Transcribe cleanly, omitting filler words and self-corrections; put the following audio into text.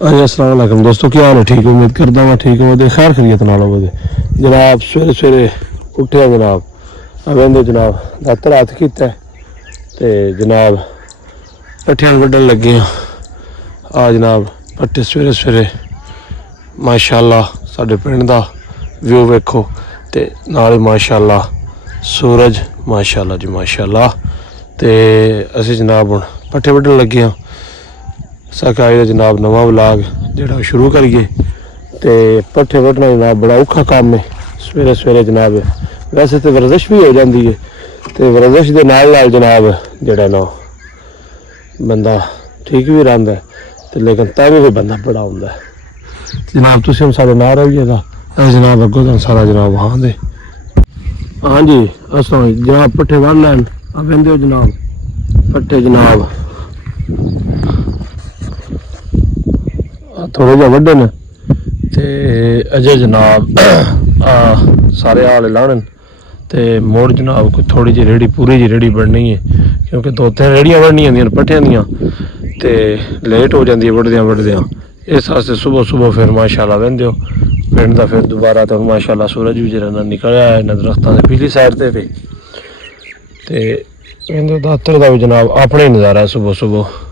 अस्सलाम वालेकुम दोस्तों, क्या हाल है? ठीक है, उम्मीद करता मैं ठीक हूँ। खैर खरीत नाल होवे जनाब। सवेरे सवेरे उठे जनाब, अवेंदे जनाब दातर हाथ किया ते जनाब पट्ठियां वड्डन लगे आ जनाब। पट्ठे सवेरे सवेरे माशाअल्लाह साडे पिंड दा व्यू वेखो ते नाल माशाअल्लाह सूरज माशाअल्लाह जी माशाअल्लाह। ते असीं जनाब हुण पट्ठे वड्डन लगे हाँ। सकाई का जनाब नवा व्लॉग जोड़ा शुरू करिए। तो पट्ठे वड्डना जनाब बड़ा औखा काम है सवेरे सवेरे जनाब। वैसे तो वर्जिश भी हो जाती है, तो वर्जिश के नाल जनाब जोड़ा ना बंदा ठीक भी रहा है, तो लेकिन तब भी बंदा बड़ा होंगे जनाब। तुम हम साढ़े ना रहिएगा जनाब, अगों तो सारा जनाब हाँ दे। हाँ जी असो जनाब पट्ठे वड़ लैन आवेंदे जनाब। पट्ठे जनाब थोड़े जहा वड्डे न ते अजय जनाब सारे हाल लाने ते मोड़ जनाब कोई थोड़ी जी रेहड़ी पूरी जी रेहड़ी बननी है, क्योंकि दो तीन रेहड़ियां बननी होंदियां पट्ठियां दियां ते लेट हो जाती है वड्डदियां। इस वास्ते सुबह सुबह फिर माशाअल्लाह वहंदे हो पिंड दा। फिर दोबारा तो माशाअल्लाह सूरज भी जरा निकलिया है इन्हां दरख्तां दे पिछली साइड ते दातर दा भी जनाब अपना ही नज़ारा है सुबह सुबह।